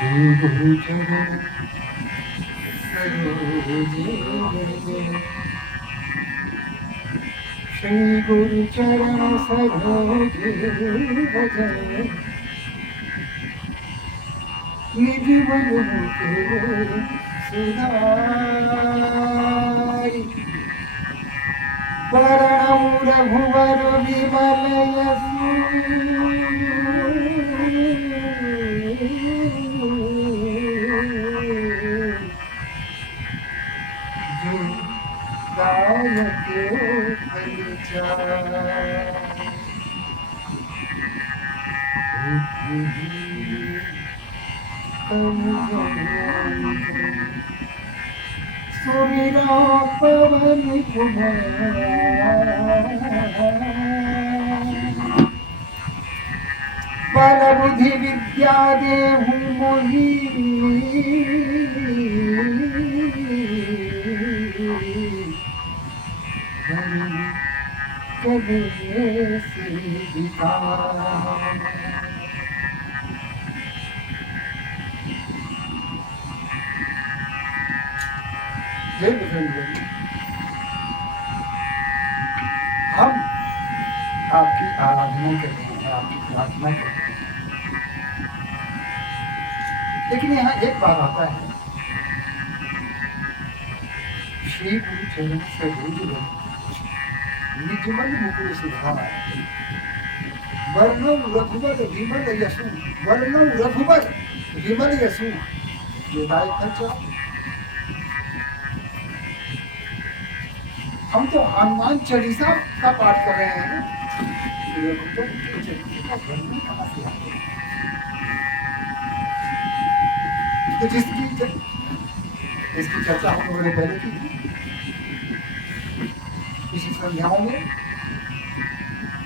श्री गुरु चरण सरोज रज, श्री गुरु चरण सरोज रज, निज मन मुकुर सुधारि, वरणं रघुवर विमल यशु, जो दायक फलचारि। सुमिरा पवन कुमार, बल बुद्धि विद्या देहु मोहि, कबीर से विकार। जय बजरंग। हम आपकी आराधना करते हैं, आपकी प्रार्थना करते हैं, लेकिन यहाँ एक बात आता है, श्री गुरु चरण सरोज रज, निज मन मुकुर सुधारि, वरणं रघुवर विमल यशु, वरणं रघुवर विमल यशु, जो दायक फलचारि। हम तो हनुमान चालीसा का पाठ कर रहे हैं, तो इसकी चर्चा हम लोगों ने पहले की थी इसी संध्याओं में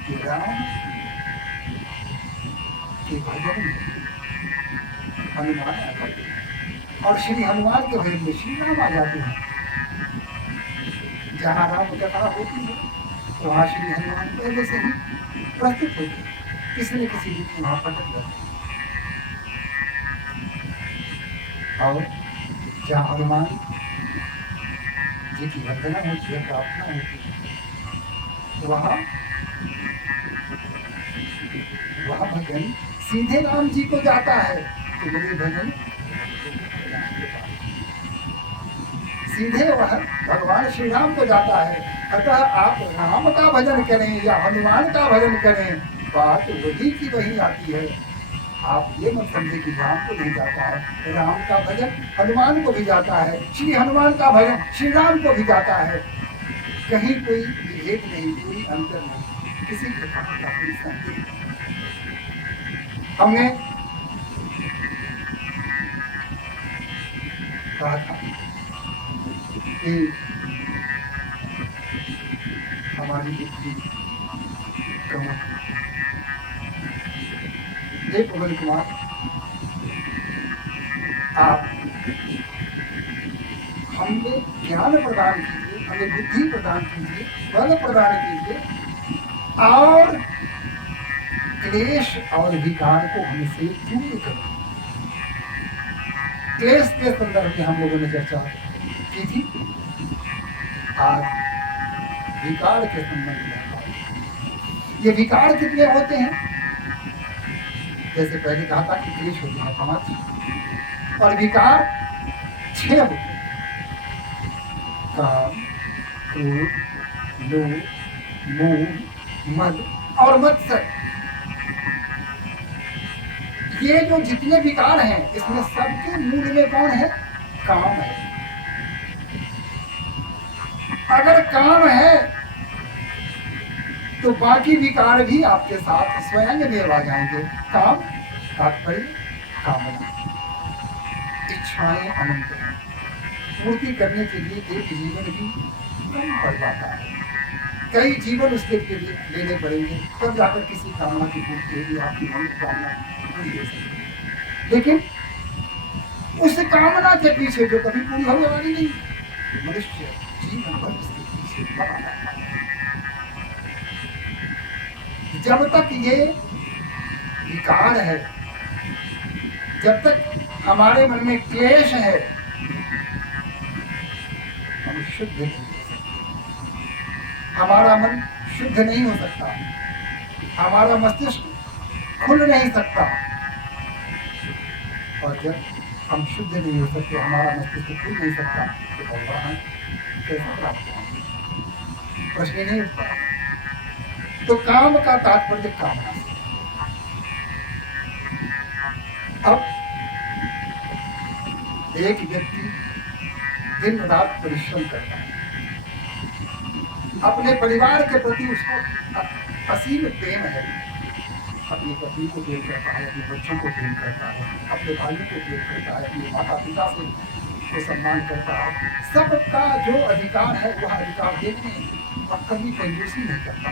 कि राम के भजन में हनुमान आ जाते हैं, और श्री हनुमान के भजन में श्री राम आ जाते हैं। जहाँ राम कथा होती है वहाँ श्री हनुमान पहले से ही प्रस्तुत होते हैं, किसी न किसी रूप में वहाँ प्रकट करते हैं। और जहाँ हनुमान जी की वंदना होती है, प्रार्थना होती है, वहाँ भजन सीधे राम जी को जाता है। तो ये भजन सीधे वह भगवान श्री राम को जाता है। अतः आप राम का भजन करें या हनुमान का भजन करें, बात वही की वही आती है। आप ये मत समझे कि राम को नहीं जाता है, राम का भजन हनुमान को भी जाता है, श्री हनुमान का भजन श्री राम को भी जाता है। कहीं कोई विभेद नहीं, कोई अंतर नहीं, किसी प्रकार का कोई संदेह नहीं। हमने कहा था कि हमारी बुद्धि कम है। पवन कुमार, आप हमें ज्ञान प्रदान कीजिए, हमें बुद्धि प्रदान कीजिए, बल प्रदान कीजिए, और क्लेश और विकार को हमसे दूर करें। क्लेश के संदर्भ में हम लोगों ने चर्चा की थी, आज विकार के संबंध में। ये विकार कितने होते हैं? जैसे पहले कहा था कि क्लेश होते हैं 5 और विकार 6 होते हैं। काम, क्रोध, लोभ, मोह, मद और मत्सर। ये जो जितने विकार हैं, इसमें सबके मूल में कौन है? काम है। अगर काम है तो बाकी विकार भी आपके साथ स्वयं में आ जाएंगे। काम, तात्पर्य, कामना, इच्छाएं अनंत हैं। पूर्ति करने के लिए एक जीवन भी कम पड़ जाता है, कई जीवन उसके लिए लेने पड़ेंगे, तब जाकर किसी कामना की पूर्ति होगी, आपकी मनोकामना पूरी हो सकती। लेकिन उस कामना के पीछे जो कभी पूरी होने वाली नहीं, मनुष्य जीवन भर उसके पीछे लगा रहता है। जब तक ये विकार है, जब तक हमारे मन में क्लेश है, हम शुद्ध नहीं हो सकते। हमारा मन शुद्ध नहीं हो सकता, हमारा मस्तिष्क खुल नहीं सकता। और जब हम शुद्ध नहीं हो सकते, हमारा मस्तिष्क खुल नहीं सकता, तो भगवान कैसे प्राप्त होंगे? प्रश्न ही नहीं उठता। तो काम का तात्पर्य कामना से। अब एक व्यक्ति दिन रात परिश्रम करता है, अपने परिवार के प्रति उसको असीम प्रेम है, अपनी पत्नी को प्रेम करता है, अपने बच्चों को प्रेम करता है, अपने भाइयों को प्रेम करता है, अपने माता पिता से को सम्मान करता है, सबका जो अधिकार है वह अधिकार देने और कभी कंजूसी नहीं करता।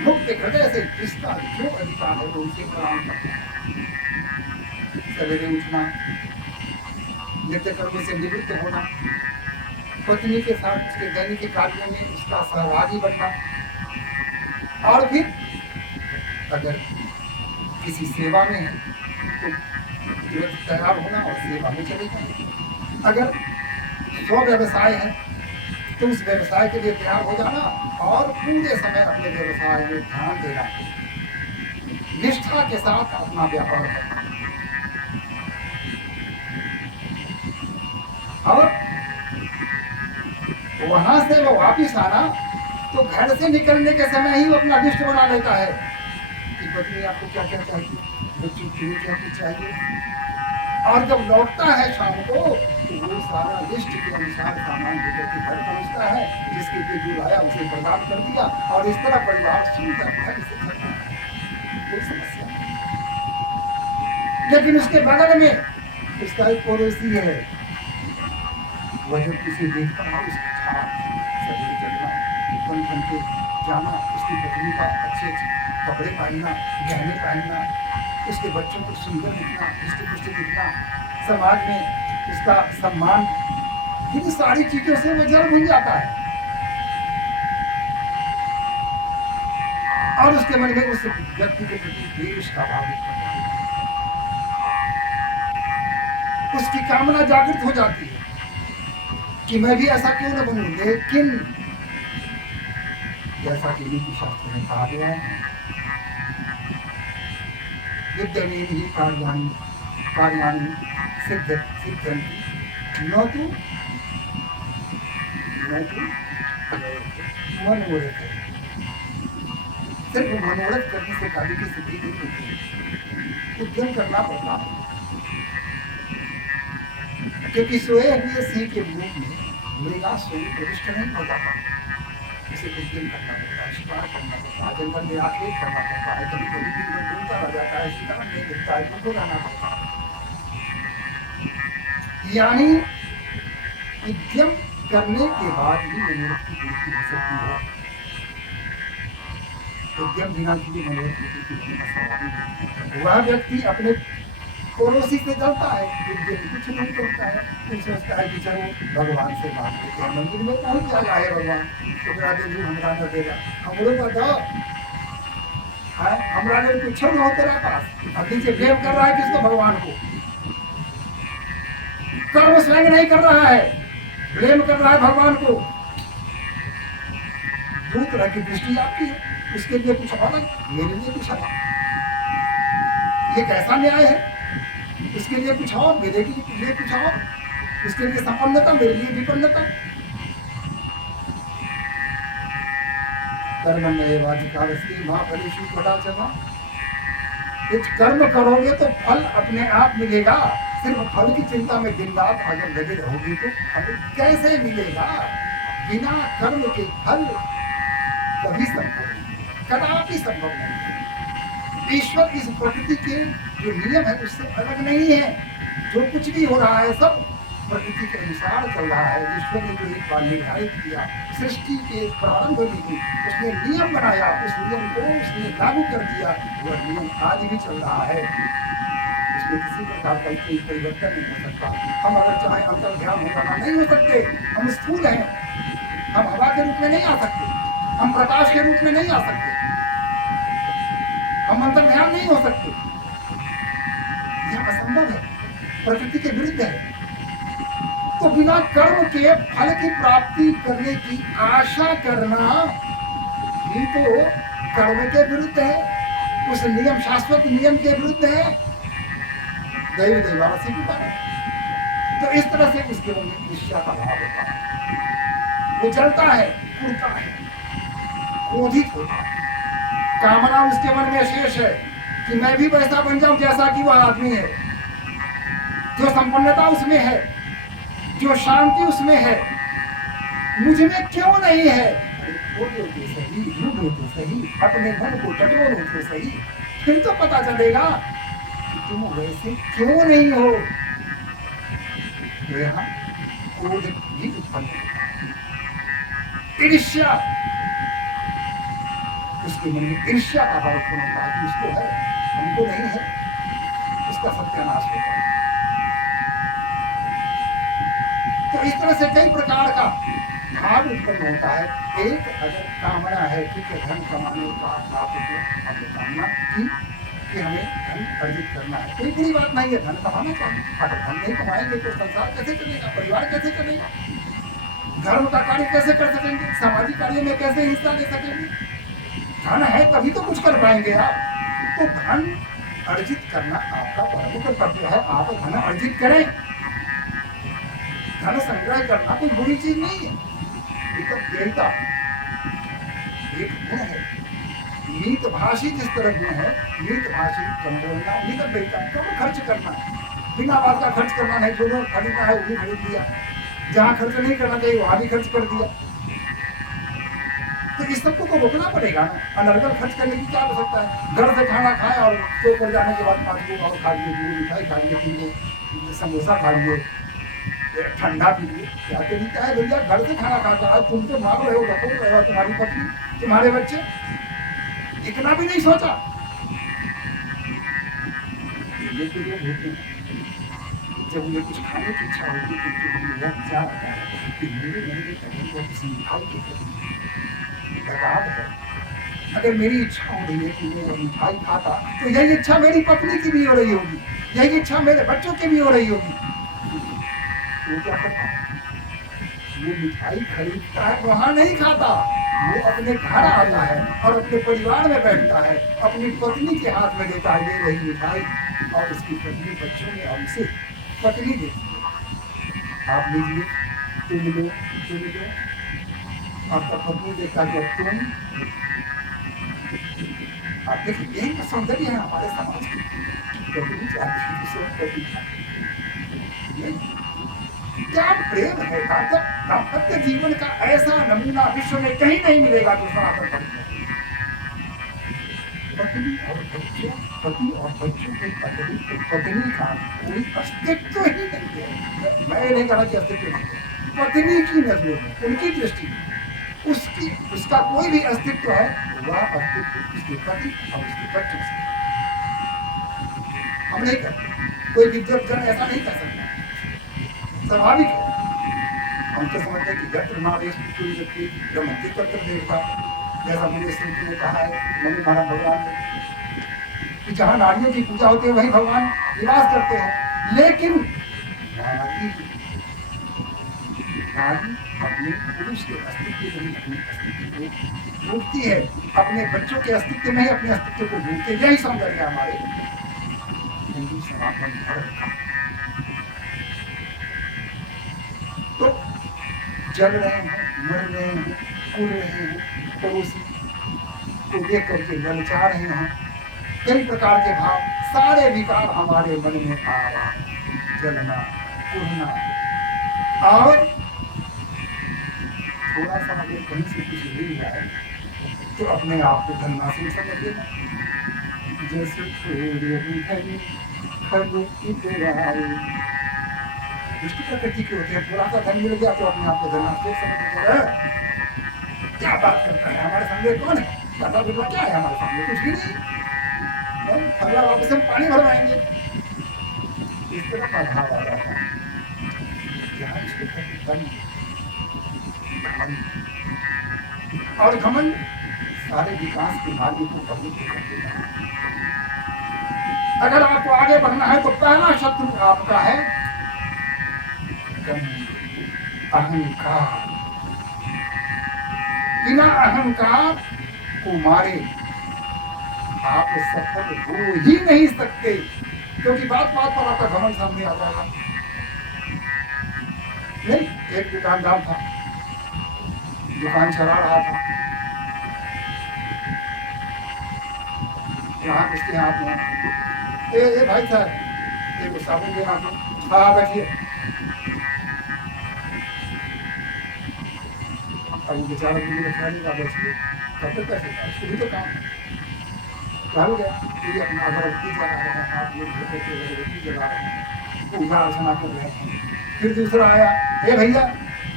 मुक्त हृदय से जिसका जो अधिकार है वो उसे प्रदान करता है। सवेरे उठना, नित्य कर्म से निवृत्त होना, पत्नी के साथ उसके दैनिक कार्यों में उसका सहभागी बनना, और फिर अगर किसी सेवा में है तो तुरंत तैयार होना और सेवा में चले जाए। अगर स्व व्यवसाय है तो उस व्यवसाय के लिए तैयार हो जाना और पूरे समय अपने व्यवसाय में ध्यान देना, निष्ठा के साथ अपना व्यापार करना। और वहां से वो वापिस आना तो घर से निकलने के समय ही वो अपना लिस्ट बना लेता है कि पत्नी आपको क्या क्या चाहिए, बच्चों के लिए क्या क्या चाहिए। और जब लौटता है शाम को तो वो सारा लिस्ट के अनुसार सामान लेकर के घर पहुंचता है, जिसके लिए जो लाया उसे बर्बाद कर दिया, और इस तरह परिवार सुनकर घर से चलता है, कोई समस्या नहीं। लेकिन उसके बगल में उसका एक पड़ोसी है, वह जब किसी देखता है उसका छाप सभी चलना, बन के जाना, उसकी पत्नी का अच्छे कपड़े पहनना, गहने पहनना, उसके बच्चों को सुंदर दिखना, पुष्टि पुष्टि दिखना, समाज में उसका सम्मान, इन सारी चीजों से वो जड़ बन जाता है। और उसके मन में उस व्यक्ति के प्रति द्वेष का भाव उत्पन्न होता है, उसकी कामना जागृत हो जाती है कि मैं भी ऐसा क्यों न बनूं। लेकिन जैसा कि नीति शास्त्र में कहा गया है, विद्यमेन ही कार्याणि सिद्धन्ति न तो मनोरथ है। सिर्फ मनोरथ करने से कार्य की सिद्धि नहीं होती, उद्यम करना पड़ता है। क्योंकि सोए हुए सिंह के मुंह में मृगा सोई प्रविष्ट नहीं हो जाता, उसे उद्यम करना पड़ता है, शिकार करना पड़ता है, जंगल में आग करना पड़ता है, कभी कभी दिन में घूमता रह जाता है, शिकार नहीं दिखता है, उनको रहना पड़ता है। यानी उद्यम करने के बाद ही मनोरथ की पूर्ति हो सकती है। उद्यम बिना किए मनोरथ की पूर्ति होना संभव नहीं। वह व्यक्ति अपने पड़ोसी से जलता है, उद्यम कुछ नहीं करता है, फिर सोचता है कि चलो भगवान से मांग लेते हैं, मंदिर में पहुंच जाएगा है भगवान, टुकड़ा दे दी हमरा न देगा, हमरो का दो है, हमरा ने कुछ न हो तेरा पास। अभी से प्रेम कर रहा है किसको? भगवान को। कर्म स्वयं नहीं कर रहा है, प्रेम कर रहा है भगवान को। दो तरह की दृष्टि आपकी है, उसके लिए कुछ अलग, मेरे लिए कुछ अलग। ये कैसा न्याय है? उसके लिए कुछ और, मेरे लिए कुछ और, उसके लिए संपन्नता, मेरे लिए विपन्नता। कर्मण्येवाधिकारस्ते मा फलेषु कदाचन। कुछ कर्म करोगे तो फल अपने आप मिलेगा। सिर्फ फल की चिंता में दिन रात अगर लगे रहोगे तो फल कैसे मिलेगा? बिना कर्म के फल कभी संभव नहीं, कदापि संभव नहीं। ईश्वर इस प्रकृति के जो नियम है उससे अलग नहीं है। जो कुछ भी हो रहा है सब प्रकृति के अनुसार चल रहा है। ईश्वर ने जो एक बार निर्धारित किया, सृष्टि के प्रारंभ में ही उसने नियम बनाया, उस नियम को उसने लागू कर दिया, वह नियम आज भी चल रहा है। इसमें किसी प्रकार का कोई परिवर्तन नहीं हो सकता। हम अगर चाहे अंतर्ध्यान हो जाना नहीं हो सकते, हम स्थूल हैं, हम हवा के रूप में नहीं आ सकते, हम प्रकाश के रूप में नहीं आ सकते, हम अंतर्ध्यान नहीं हो सकते, यह असंभव है। प्रकृति के विरुद्ध है। तो बिना कर्म के फल की प्राप्ति करने की आशा करना भी तो कर्म के विरुद्ध है, उस नियम, शाश्वत नियम के विरुद्ध है। दैव दैवासी की बात। तो इस तरह से उसके मन में ईर्ष्या का भाव होता है, वो जलता है, उड़ता है, क्रोधित होता है। कामना उसके मन में शेष है कि मैं भी वैसा बन जाऊं जैसा कि वह आदमी है, जो संपन्नता उसमें है, जो शांति उसमें है, मुझ में क्यों नहीं है। बोलो तो सही, बोलो तो सही, अपने मन को टटोलो तो सही, फिर तो पता चलेगा कि तुम वैसे क्यों नहीं हो। तो यहाँ क्रोध भी उत्पन्न होता है, ईर्ष्या, उसके मन में ईर्ष्या का भाव उत्पन्न होता है कि उसको है, हमको नहीं है, उसका सत्यानाश होता है। तो इस तरह से कई प्रकार का भाव उत्पन्न होता है। एक अगर कामना है कि धन कमाने का आपने कामना की कि हमें धन अर्जित करना है, कोई बुरी बात नहीं है, धन कमाना चाहिए। अगर धन नहीं कमाएंगे तो संसार कैसे चलेगा, परिवार कैसे चलेगा, धर्म का कार्य कैसे कर सकेंगे, सामाजिक कार्य में कैसे हिस्सा ले सकेंगे। धन है तभी तो कुछ कर पाएंगे आप। तो धन अर्जित करना आपका परम कर्तव्य है, आप धन अर्जित करें। धन संग्रह करना कोई बुरी चीज नहीं है, देयता एक गुण है। मितभाषी जिस तरह गुण है, मितभाषी कम बोलना, मित देयता कम खर्च करना, बिना बात का खर्च करना नहीं, जो खरीदना है वो भी खरीद लिया, जहाँ खर्च नहीं करना चाहिए वहां भी खर्च कर दिया। तो इस सबको तो रोकना पड़ेगा ना। अनर्गल खर्च करने की क्या आवश्यकता है। घर से खाना खाए और सो कर जाने के बाद 5 लोग और खा लिए, दूध मिठाई खा लिए, 3 लोग समोसा खा लिए, ठंडा पी लिए, क्या तरीका है भैया। घर से खाना खाकर आज तुम तो मार रहे हो, ढको रहे हो, तुम्हारी पत्नी, तुम्हारे बच्चे, इतना भी नहीं सोचा। ये तो लोग होते हैं जब उन्हें कुछ खाने की इच्छा होती है तो उन्हें यह विचार आता है कि मेरे मन में कहीं को किसी मिठाई के प्रति लगाव है। अगर मेरी इच्छा हो रही है कि मैं वो मिठाई खाता तो यही इच्छा मेरी पत्नी की भी हो रही होगी, यही इच्छा मेरे बच्चों की भी हो रही होगी। वो क्या करता है, वो मिठाई खरीदता है, वहां नहीं खाता, वो अपने घर आता है और अपने परिवार में बैठता है, अपनी पत्नी के हाथ में देता है ये रही मिठाई, और उसकी पत्नी बच्चों में हमसे पत्नी देती है, आप लीजिए, तुम लो, तुम लो। आपका पत्नी देखता है तुम, आप देखिए यही तो सौंदर्य है हमारे समाज की। पत्नी चाहती है, क्या प्रेम है, दाम्पत्य जीवन का ऐसा नमूना विश्व में कहीं नहीं मिलेगा जो सनातन धर्म में। पत्नी और बच्चे, पति और बच्चों के पत्नी का कोई अस्तित्व ही नहीं है। मैं नहीं कहना कि अस्तित्व नहीं है, पत्नी की नजरों में, उनकी दृष्टि में उसका कोई भी अस्तित्व है, वह अस्तित्व उसके पति और उसके बच्चों से। हम नहीं कहते, कोई विद्वत जन ऐसा नहीं कह सकता, स्वाभाविक है। हम तो समझते हैं कि यत्र नादेश पूरी व्यक्ति ब्रह्मति तत्र देवता, जैसा मुझे श्रुति ने कहा है, मनु महाराज भगवान ने, कि जहाँ नारियों की पूजा होती है वही भगवान निवास करते हैं। लेकिन नारी अपने पुरुष के अस्तित्व में अपने अस्तित्व को ढूंढती है, अपने बच्चों के अस्तित्व में ही अपने अस्तित्व को ढूंढते हैं। यही सौंदर्य हमारे हिंदू सनातन धर्म का। तो जल रहे हैं, मर रहे हैं, उड़ रहे हैं, पड़ोसी को देख करके ललचा रहे हैं, कई प्रकार के भाव, सारे विकार हमारे मन में आ रहा, जलना, उड़ना, और थोड़ा सा अगर कहीं से कुछ मिल जाए तो अपने आप को धन्ना से समझ लेना। जैसे दुष्ट प्रकृति के होते हैं, थोड़ा सा धन मिल गया तो अपने आप को धन्ना से समझ लेते। क्या बात करता है, हमारे सामने कौन है, दादा बेटा क्या है हमारे सामने, कुछ भी नहीं, अगला वापस हम पानी भरवाएंगे। इस तरह का भाव आ जाता है। यहाँ इसको कहते हैं और घमंड सारे विकास के भाग्य को पवित्र कर देता है। अगर आपको आगे बढ़ना है तो पहला शत्रु आपका है अहंकार। बिना अहंकार को मारे आप सफल हो ही नहीं सकते, क्योंकि बात बात पर आपका घमंड सामने आता है। नहीं, एक दुकानदार था, दुकान चला रहा था, यहाँ उसके हाथ में ए भाई साहब एक साबुन देना आपको। हाँ बैठिए। अब वो बेचारा बैठिए, कब तक पैसे उसको भी तो काम क्या हो गया। ये अपना अगरबत्ती जला रहे हैं, हाथ में अगरबत्ती जला रहे हैं, पूजा अर्चना कर रहे हैं। फिर दूसरा आया, ए भैया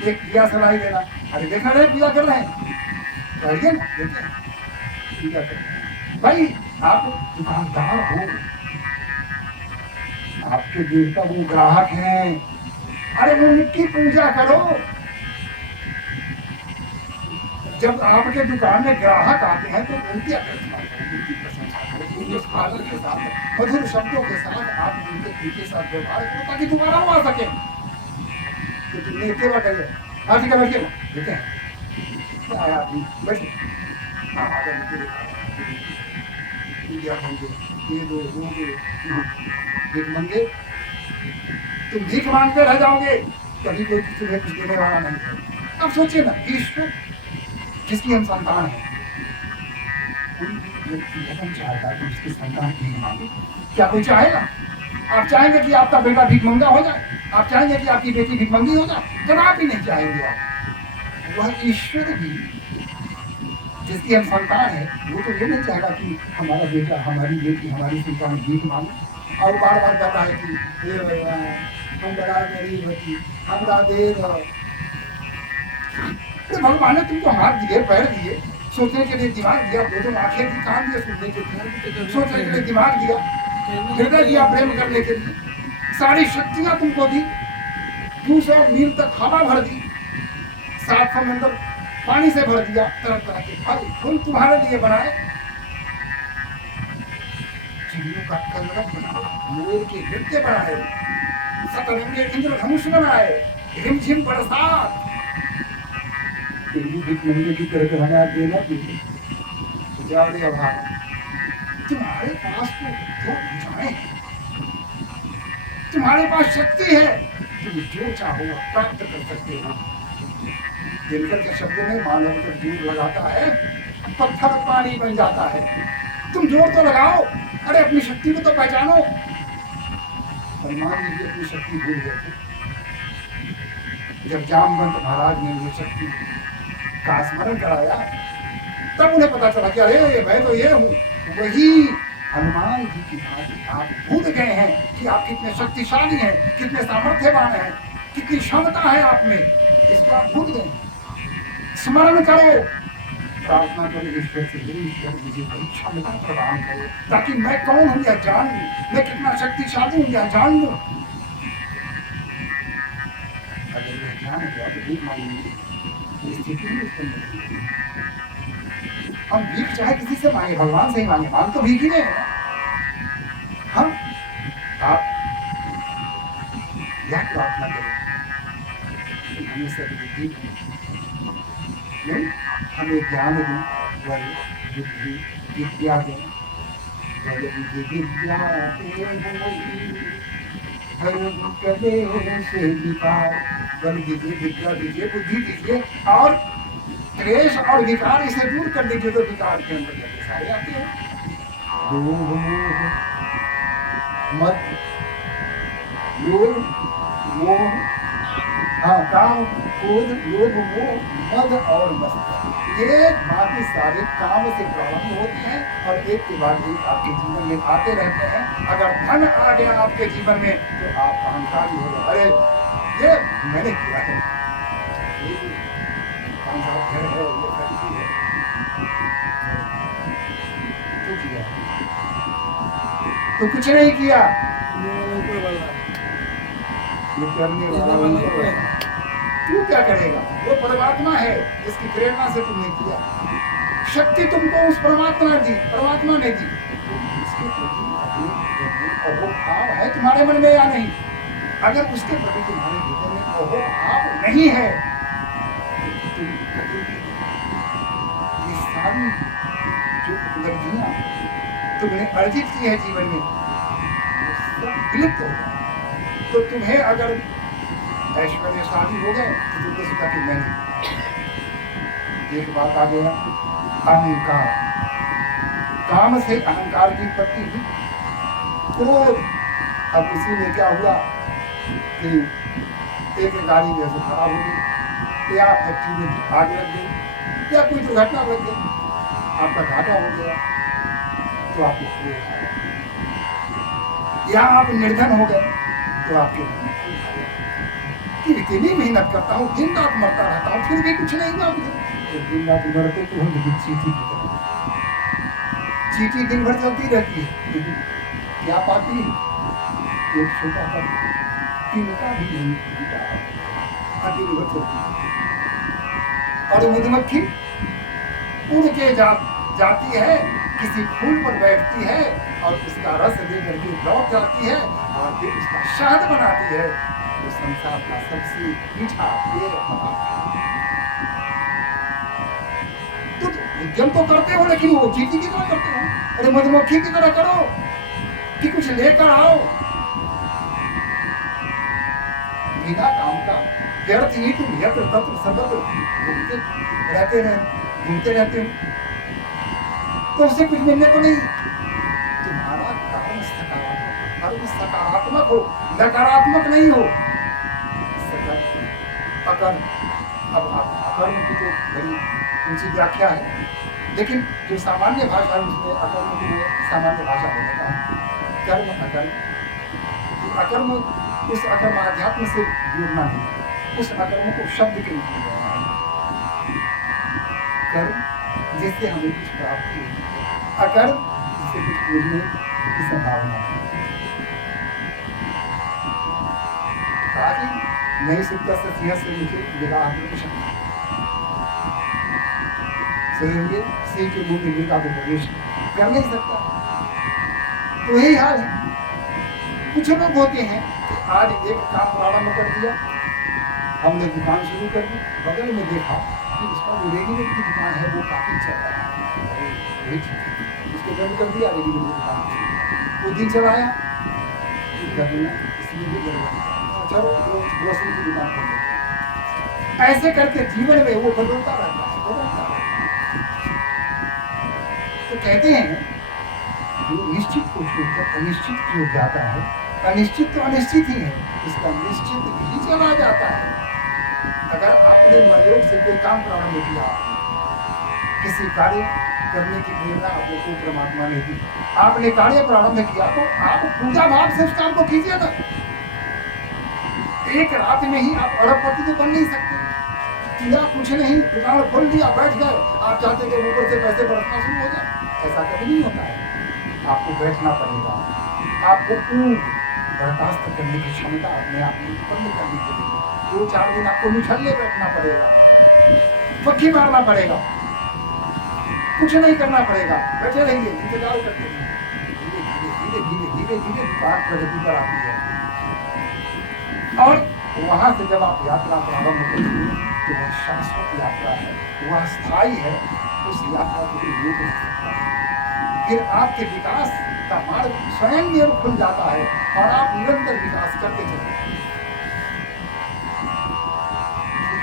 एक दिया सलाई देना। अरे देखा रहे पूजा कर रहे हैं, बैठिए ना, देखिए पूजा कर रहे हैं। भाई आप दुकानदार हो, आपके देवता वो ग्राहक हैं, अरे वो उनकी पूजा करो। जब आपके दुकान में ग्राहक आते हैं तो उनकी अभ्यर्थना करो, उनकी प्रशंसा करो, उनके स्वागत के साथ मधुर शब्दों के साथ आप उनके उनके साथ व्यवहार करो, ताकि दोबारा वो आ सके। तो तुमने सेवा करिए, हाँ ठीक है बैठिए ना, देते हैं आया आदमी बैठिए। हाँ आगे मुझे पूजा होंगे, ये दो भीख मंगे, तुम भीख मांगते रह जाओगे, कभी कोई तुम्हें कुछ देने वाला नहीं है। अब सोचिए ना, ईश्वर जिसकी हम संतान है, कोई भी व्यक्ति चाहता है कि उसकी संतान भीख मांगे। क्या कोई चाहेगा? आप चाहेंगे कि आपका बेटा भीख मंगा हो जाए? आप चाहेंगे कि आपकी बेटी भीख मंगी हो जाए? जब आप ही नहीं चाहेंगे। आप वह ईश्वर भी जिसकी हम संतान है, वो तो ये नहीं चाहेगा कि हमारा बेटा, हमारी बेटी, हमारी संतान भीख मांगे और बार बार कहता है कि हे भगवान हम बड़ा गरीब है, हमरा दे दो। भगवान ने तुमको हाथ दिए, पैर दिए, सोचने के लिए दिमाग दिया, दो आंखें दी, कान दिए सुनने के लिए, सोचने के लिए दिमाग दिया, हृदय दिया प्रेम करने के लिए, सारी शक्तियां तुमको दी, 200 मील तक हवा भर दी, 7 समंदर पानी से भर दिया, तरह तरह के फल फूल तुम्हारे लिए बनाए, चिड़ियों का कलरव बनाए, मोर के नृत्य बनाए, सतरंगे इंद्रधनुष बनाए, रिमझिम बरसात। भीख मंगने की तरह हमें आप देना चाहिए। तुम्हारे पास तो दो भुजाएं हैं, तुम्हारे पास शक्ति है, तुम जो चाहो प्राप्त कर सकते हो। दिनकर के शब्द में मानव जब जोर लगाता है पत्थर पानी बन जाता है। तुम जोर तो लगाओ, अरे अपनी शक्ति को तो पहचानो। हनुमान जी अपनी शक्ति भूल गए थे। जब जामवंत महाराज ने ये शक्ति का स्मरण कराया, तब उन्हें पता चला कि अरे मैं तो ये हूँ, वही हनुमान जी की भांति आप भूल गए हैं कि आप कितने शक्तिशाली हैं, कितने सामर्थ्यवान हैं, कितनी क्षमता है आप में, इसको आप भूल गए। स्मरण करो, प्रार्थना करो ईश्वर से, ईश्वर मुझे बड़ी क्षमता प्रदान करो, ताकि मैं कौन हूँ यह जान लूँ, मैं कितना शक्तिशाली हूँ यह जान लूँ। अगर यह जान गया तो भीख मांगेंगे, स्थिति में उत्पन्न होगी। हम भीख चाहे किसी से मांगे, भगवान से ही मांगे, मांग तो भीख ही नहीं है। हम आप यह प्रार्थना करें कि हमें सर्वबुद्धि नहीं, हमें ज्ञान दें, बल बुद्धि विद्या दें, बल बुद्धि विद्या से विकार, बल दीजिए, विद्या दीजिए, बुद्धि दीजिए, और क्लेश और विकार इसे दूर कर दीजिए, तो विकार के अंदर लगे सारे आते हैं। मत लोभ मोह, हाँ काम क्रोध लोभ मोह मद और मस्त, ये बाकी सारे काम से प्रारंभ होते हैं और एक के बाद एक आपके जीवन में आते रहते हैं। अगर धन आ गया आपके जीवन में तो आप अहंकारी हो गए, अरे ये मैंने किया है, तो कुछ नहीं किया, करने वाला तू क्या करेगा? वो परमात्मा है जिसकी प्रेरणा से तुमने किया। शक्ति तुमको उस परमात्मा ने दी, प्रति अपने हृदय में अहो भाव है तुम्हारे मन में या नहीं? अगर उसके प्रति तुम्हारे हृदय में अहो भाव नहीं है तो तुम कभी भी ये सारी जो उपलब्धियां तुमने अर्जित की है जीवन में वो सब विलुप्त हो जाए। तो तुम्हें अगर ऐश्वर्यशाली हो गए तो तुमने सोचा कि मैंने एक बात आ गया, अहंकार, काम से अहंकार की उत्पत्ति हुई, क्रोध। अब इसी में क्या हुआ कि एक गाड़ी जैसे खराब हो गई या फैक्ट्री में आग लग गई या कोई दुर्घटना लग गई, आपका घाटा हो गया तो आपको क्रोध आ गया, या आप निर्धन हो गए तो आपके इतनी मेहनत करता हूँ, दिन रात मरता रहता हूँ, फिर भी कुछ नहीं हुआ मुझे। तो दिन रात मरते तो हम लेकिन चीटी की तरह, चीटी दिन भर चलती रहती है लेकिन क्या पाती है? एक छोटा सा तिनका भी नहीं टूटा, दिन भर चलती है। और मधुमक्खी उड़ के जाती है, किसी फूल पर बैठती है और उसका रस लेकर के लौट जाती है और फिर उसका शहद बनाती है, जो संसार का सबसे मीठा पेय पदार्थ है। तो उद्यम तो करते हो लेकिन वो चीटी की तरह करते हो, अरे मधुमक्खी की तरह करो कि कुछ लेकर आओ। बिना काम का व्यर्थ ही तुम यत्र तत्र सर्वत्र घूमते रहते हो, तो उससे कुछ मिलने को नहीं। तुम्हारा कर्म सकारात्मक हो, नकारात्मक नहीं हो। अकर्म, अब अकर्म की तो बड़ी ऊंची व्याख्या है, लेकिन जो सामान्य भाषा है उसमें अकर्म की मैं सामान्य भाषा में लेता हूँ। कर्म अकर्म, अकर्म उस अकर्म आध्यात्म से जुड़ना नहीं, उस अकर्म को शब्द के रूप में लेना है। कर्म जिससे हमें कुछ प्राप्ति होती है, अकर्म जिससे कुछ मिलने की संभावना है। नहीं सुखता सिंह से मुझे विवाह प्रवेश सिंह के मुंह में मृगा को प्रवेश कर नहीं सकता। तो यही हाल है। कुछ लोग होते हैं कि आज एक काम प्रारंभ कर दिया, हमने दुकान शुरू कर दी, बगल में देखा कि उसका जो रेडीमेड की दुकान है वो काफी चल रहा है, उसको बंद कर दिया, रेडीमेड की दुकान वो दिन चलाया, इसलिए भी गड़बड़, चलो ग्रोसरी की दुकान खोल लेते हैं। ऐसे करके जीवन में वो बदलता रहता है, बदलता रहता है। तो कहते हैं जो निश्चित को छोड़कर अनिश्चित की ओर जाता है, अनिश्चित तो अनिश्चित ही है, उसका निश्चित भी चला जाता है। अगर आपने मनोयोग से कोई काम प्रारंभ किया, किसी कार्य करने की प्रेरणा आपको को परमात्मा ने दी, आपने कार्य प्रारंभ किया तो आप पूजा भाव से उस काम को कीजिए ना। एक रात में ही आप अरबपति तो बन नहीं सकते। किया कुछ नहीं, दुकान खोल दिया, बैठ गए, आप चाहते कि ऊपर से पैसे बरसना शुरू हो जाए, ऐसा कभी नहीं होता है। आपको बैठना पड़ेगा, आपको बर्दाश्त करने की क्षमता अपने आप में उत्पन्न करनी पड़ेगी। 2-4 दिन आपको निठल्ले बैठना पड़ेगा, पक्की मारना पड़ेगा, कुछ नहीं करना पड़ेगा, बैठे रहिए, इंतजार करते रहिए। धीरे धीरे धीरे धीरे दुकान प्रगति पर आती है। और वहां से जब आप यात्रा प्रारंभ करेंगे तो वह शाश्वत यात्रा है, वह स्थायी है, उस यात्रा को कोई रोक नहीं सकता। फिर आपके विकास का मार्ग स्वयं में खुल जाता है और आप निरंतर विकास करते चले।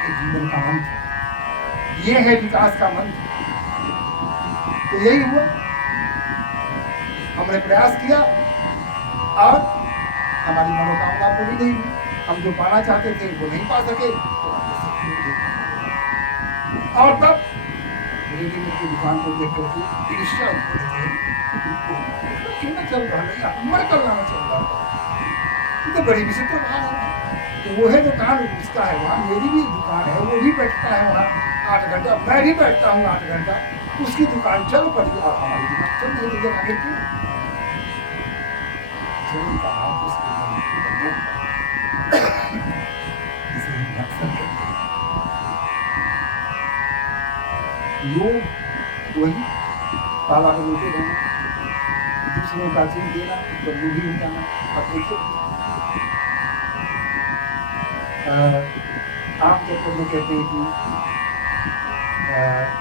ये जीवन का मंत्र, ये है विकास का मंत्र। तो यही हुआ, हमने प्रयास किया और हमारी मनोकामना पूरी नहीं हुई, हम जो पाना चाहते थे वो नहीं पा सके। और तब रेडीमेड की दुकान को देख करके ईर्ष्या उत्पन्न हुई, क्यों ना चल रहा है, मर कर लाना चल रहा है, तो बड़ी विचित्र बात है। तो वो है दुकान उसका है, वहाँ मेरी भी दुकान है, वो भी बैठता है वहाँ 8 घंटा, मैं भी बैठता हूँ 8 घंटा, उसकी दुकान चल पड़ी और हमारी दुकान चल नहीं रही, आगे क्यों? जरूर कहा उसके लोग वही ताला में लेते रहना, अक्षरों का चिन्ह देना, तो भी हो जाना। अब देखिए आप जब लोग कहते हैं कि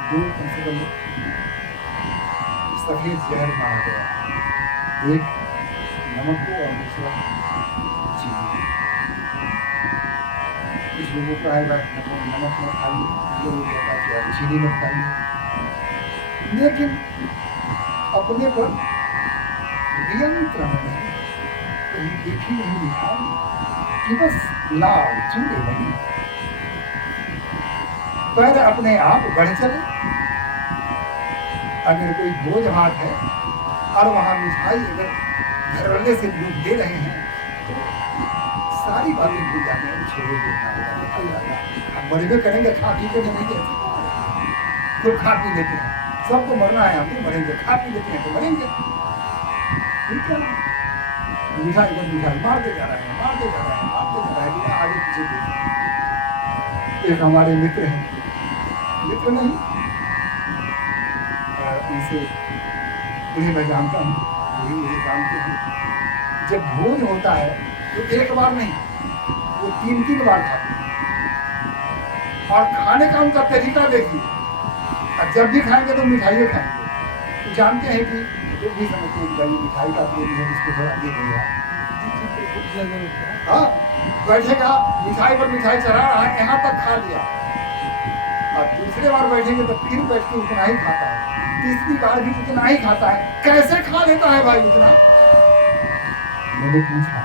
दो कम से कम सफेद जहर मारा गया, एक नमक को और दूसरा चीनी। कुछ लोगों को आएगा नमक मत खाइए, लोगों को कहता है चीनी मत खाइए, लेकिन अपने पर नियंत्रण नहीं, कहीं देखी नहीं दिखाई कि बस लाल चूड़े लगी, पर अपने आप बढ़ चले। अगर कोई भोज भात है और वहां मिठाई अगर घरवाले से लोग दे रहे हैं तो सारी बातें भूल जाते हैं, छोड़ो देना हम मरबे करेंगे, खा पी के मरेंगे, तो खा पी लेते हैं, सबको मरना है, हम भी मरेंगे, खा पी लेते हैं तो मरेंगे। ठीक है, मिठाई पर मिठाई मारते जा रहे हैं, मारते जा रहे हैं, मारते जा रहे हैं, बिना आगे पीछे देखे। एक हमारे मित्र हैं, मित्र नहीं, उनसे उन्हें मैं जानता हूँ, वही मुझे जानते हैं। जब भोज होता है तो एक बार नहीं, वो 3-3 बार खाते हैं, और खाने का उनका तरीका देखिए। और जब भी खाएंगे तो मिठाई खाएंगे, तो जानते हैं कि जो भी समझते हैं कि मिठाई का प्रेमी है, इसको थोड़ा दे देगा। हाँ, बैठेगा, मिठाई पर मिठाई चढ़ा रहा है, यहाँ तक खा लिया, और दूसरे बार बैठेंगे तो फिर बैठ के उतना ही खाता है, तीसरी बार भी उतना ही खाता है। कैसे खा लेता है भाई उतना? मैंने पूछा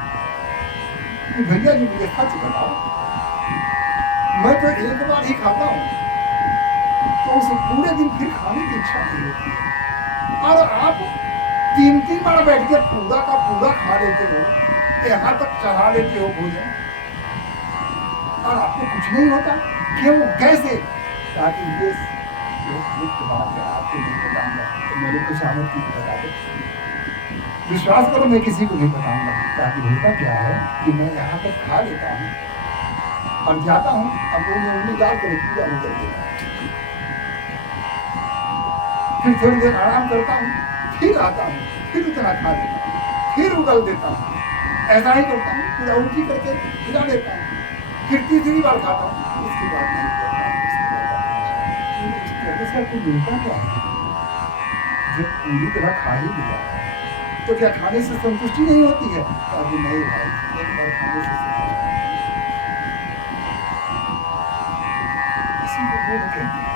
कि भैया जी मुझे सच बताओ, मैं तो एक बार ही खाता हूँ, तो उसे पूरे दिन फिर खाने की इच्छा नहीं होती है, और आप 3-3 बार बैठ के पूरा का पूरा खा लेते हो, यहाँ तक चढ़ा लेते हो भोजन, और आपको कुछ नहीं होता, क्यों, कैसे? ताकि ये मुक्त बात है, आपको नहीं बताऊंगा, तो मेरे कुछ आमद की बता दो, विश्वास करो मैं किसी को नहीं बताऊंगा। ताकि होता क्या है कि मैं यहाँ तक खा लेता हूँ और जाता हूँ, अब वो मैं उंगली डाल कर पूरा उगल देता हूँ, फिर थोड़ी देर आराम करता हूँ, फिर आता हूँ, फिर उतना खा लेता हूँ, फिर उगल देता हूँ, ऐसा ही करता हूँ, पूरा उल्टी करके गिरा देता हूँ, फिर तीसरी बार खाता हूँ, उसके बाद नहीं करता हूँ, उसका कोई मिलता क्या है? जब पूरी तरह खा ही लिया तो क्या खाने से संतुष्टि नहीं होती है? अभी नहीं भाई, एक बार खाने से संतुष्टि, इसी को बोध कहते हैं।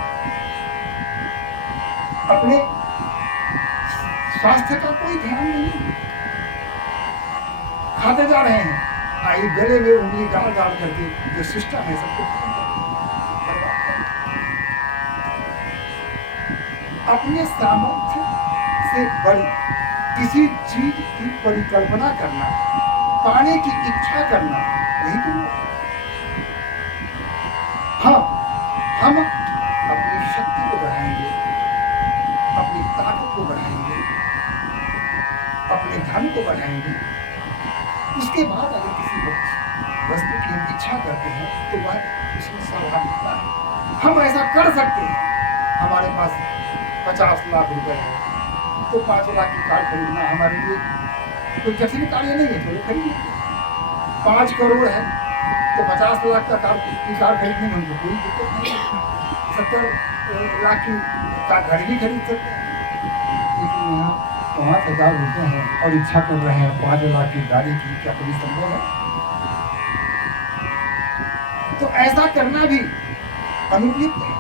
अपने स्वास्थ्य का कोई ध्यान नहीं, खाते जा रहे हैं, आई गले में उंगली डाल डाल करके जो सिस्टम है सबको अपने सामर्थ्य से बड़ी किसी चीज की परिकल्पना करना, पाने की इच्छा करना नहीं करो। हाँ, हम अपनी शक्ति को बढ़ाएंगे, अपनी ताकत को बढ़ाएंगे, अपने धन को बढ़ाएंगे, उसके बाद अगर किसी वस्तु की हम इच्छा करते हैं तो वह उसमें स्वाभाविकता है, हम ऐसा कर सकते हैं। हमारे पास 50 लाख रुपए है तो 5 लाख की कार खरीदना हमारे लिए कोई कठिन कार्य नहीं है, थोड़ी खरीद लेंगे। 5 करोड़ है तो 50 लाख का कार खरीदने में हमको कोई दिक्कत नहीं है, 70 लाख की घर भी खरीद सकते हैं। लेकिन यहाँ 5,000 रुपये हैं और इच्छा कर रहे हैं 5 लाख की गाड़ी की, क्या कभी संभव है? तो ऐसा करना भी अनुपयुक्त है,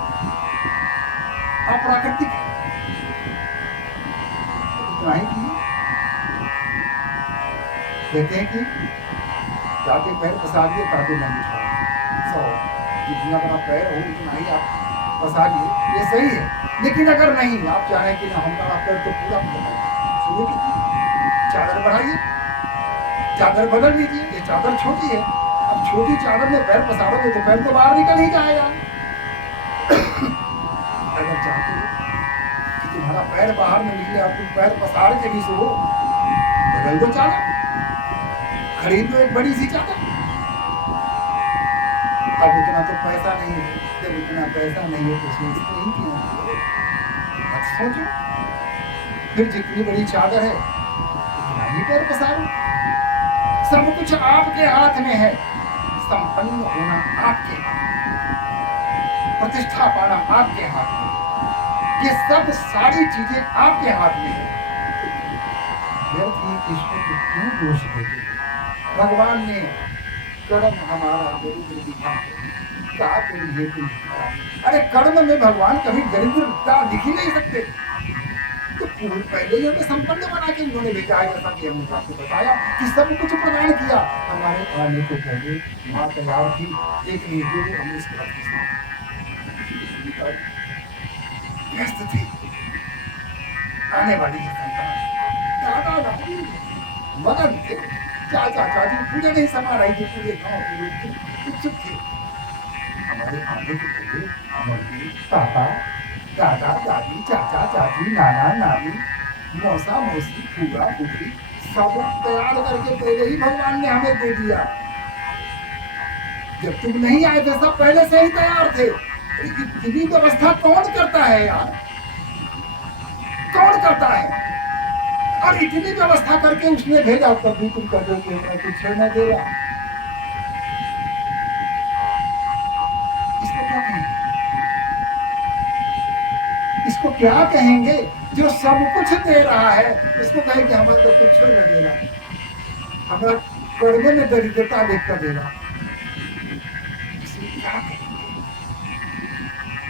अप्राकृतिक है। इतना ही की कहते हैं कि जाके पैर पसारिए ताकि न बिछाओ, 100 जितना बड़ा पैर हो उतना ही आप पसारिए, ये सही है। लेकिन अगर नहीं आप चाह रहे हैं कि ना हमारा पैर तो पूरा शुरू कीजिए, चादर बढ़ाइए, चादर बदल लीजिए। ये चादर छोटी है, अब छोटी चादर में पैर पसारोगे तो पैर तो बाहर निकल ही जाएगा। अगर चाहते हो कि तुम्हारा पैर बाहर न निकले और तुम पैर पसार के भी सो, बदल दो चादर, खरीद लो एक बड़ी सी चादर। अब उतना तो पैसा नहीं है, जब उतना पैसा नहीं है तो सोचते ही क्यों? मत सोचो, फिर जितनी बड़ी चादर है पैर पसारो। सब कुछ आपके हाथ में है। संपन्न होना आपके हाथ में, प्रतिष्ठा पाना आपके हाथ में, ये सब सारी चीजें आपके हाथ में है। व्यर्थ ही ईश्वर को क्यों दोष देते हैं? भगवान ने कर्म हमारा दरिद्र दिखा क्या करिए तुम? अरे कर्म में भगवान कभी दरिद्रता दिख ही नहीं सकते। तो पहले ही हमें संपन्न बना के उन्होंने भेजा है, जैसा कि हमने आपको बताया कि सब कुछ प्रदान किया। हमारे आने को पहले माँ तैयार थी, एक निर्दोष हमने इसके बाद व्यस्त थी। आने वाली है संतान, दादा दादी मगन थे, चाचा चाची पूरे नहीं समा रही थी, पूरे गांव के लोग उत्सुक थे। हमारे आने के पहले मम्मी पापा दादा दादी चाचा चाची नाना नानी मौसा मौसी फूआ फूफी सब तैयार करके पहले ही भगवान ने हमें दे दिया। जब तुम नहीं आए थे सब पहले से ही तैयार थे। इतनी व्यवस्था कौन करता है यार, कौन करता है? और इतनी व्यवस्था करके उसने भेजा, तब भी तुम कर दोगे मैं कुछ न देगा। इसको क्या कहेंगे? इसको क्या कहेंगे? जो सब कुछ दे रहा है इसको कहेंगे हमें तो कुछ न देना, हमारा कर्म में दरिद्रता देखकर देना। इसे क्या कहेंगे?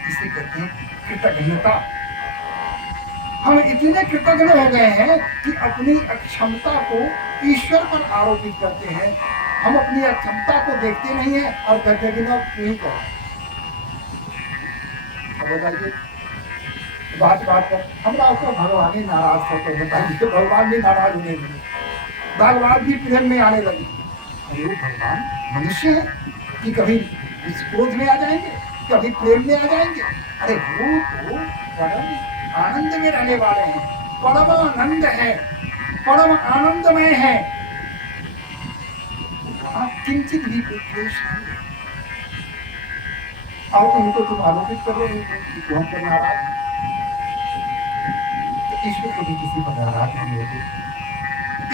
इसे कहते हैं कृतज्ञता। हम इतने कृतज्ञ हो गए हैं कि अपनी अक्षमता को ईश्वर पर आरोपित करते हैं। हम अपनी अक्षमता को देखते नहीं है और कहते हैं कि ना तू ही कर। अब बताइए, बात पर हमरा उसको भगवान ही नाराज करके बताइए, भगवान भी नाराज होने लगे, भगवान भी प्रेम में आने लगे। अरे भगवान मनुष्य है कि कभी क्रोध में आ जाएंगे, कभी प्रेम में आ जाएंगे? अरे वो तो परम आनंद में रहने वाले हैं, परम आनंद है, परम आनंदमय है। आप किंचित भी क्लेश नहीं है और उनको तुम आरोपित कर रहे हो कि हम पर नाराज। तो ईश्वर कभी किसी पर नाराज नहीं होते,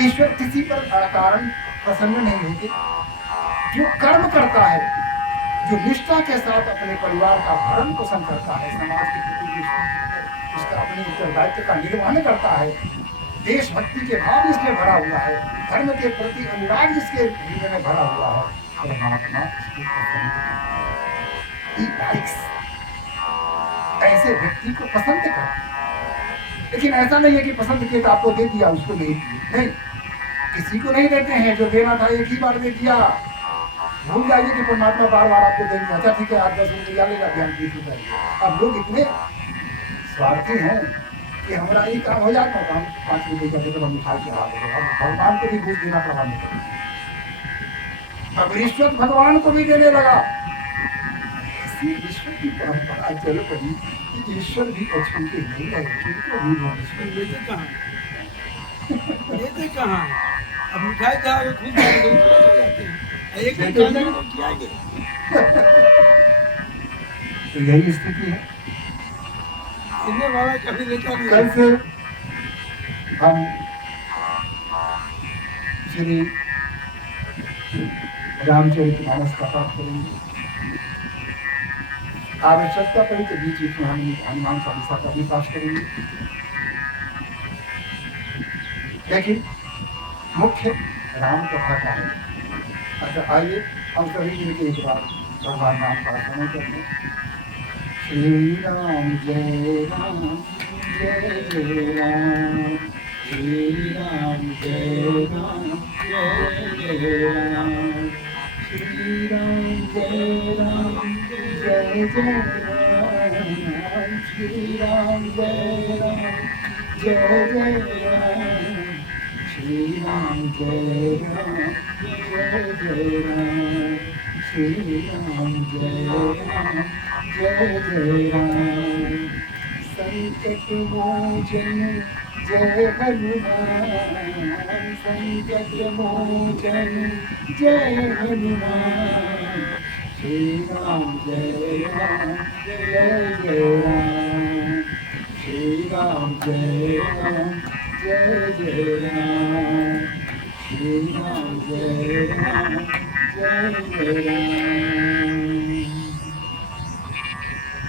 ईश्वर किसी पर कारण प्रसन्न नहीं होते। जो कर्म करता है, जो निष्ठा के साथ अपने परिवार का भरण पोषण करता है, समाज के प्रति उसका अपने उत्तरदायित्व का निर्वहन करता है, देशभक्ति के भाव इसमें भरा हुआ है, धर्म के प्रति अनुराग जिसके हृदय में भरा हुआ है, परमात्मा उसको पसंद करता है। ऐसे व्यक्ति को पसंद करता है। लेकिन ऐसा नहीं है कि पसंद किया तो आपको दे दिया, उसको नहीं दिया। नहीं, किसी को नहीं देते हैं। जो देना था एक ही बार दे दिया। भूल जाइए कि परमात्मा बार बार आपको देंगे। अच्छा ठीक है, 8-10 रुपया लेगा, ध्यान 20 रुपया। अब लोग इतने स्वार्थी हैं कि हमारा ये काम हो जाता है, हम 5 रुपये का देकर हम मिठाई चढ़ा देंगे। अब भगवान को भी घूस देना पड़ा नहीं। अब रिश्वत भगवान को भी देने लगा। ऐसी ईश्वर की परंपरा चल पड़ी कि ईश्वर भी अछूते नहीं है, उनको भी लेते कहाँ है? अब मिठाई खाओगे खुद जाते हैं, एक तो यही स्थिति है। वाला कभी लेता नहीं। कल से हम श्री रामचरितमानस का पाठ करेंगे। आवश्यकता पड़ी तो बीच बीच में हम हनुमान चालीसा का भी पाठ करेंगे। लेकिन मुख्य राम कथा का है। अच्छा आइए हम सभी मिलकर एक बार भगवान नाम का समय करते हैं। श्री राम जय राम जय जय राम, श्री राम जय राम जय जय राम, श्री राम जय राम जय जय राम, श्री राम जय राम जय जय राम, श्री राम जय राम जय जय राम, श्री राम जय राम जय जय राम। संकट मोचन जय हनुमान, संकट मोचन जय हनुमान, श्री राम जय राम जय जय राम, श्री राम जय राम जय जय राम। श्री राम जय राम जय जय राम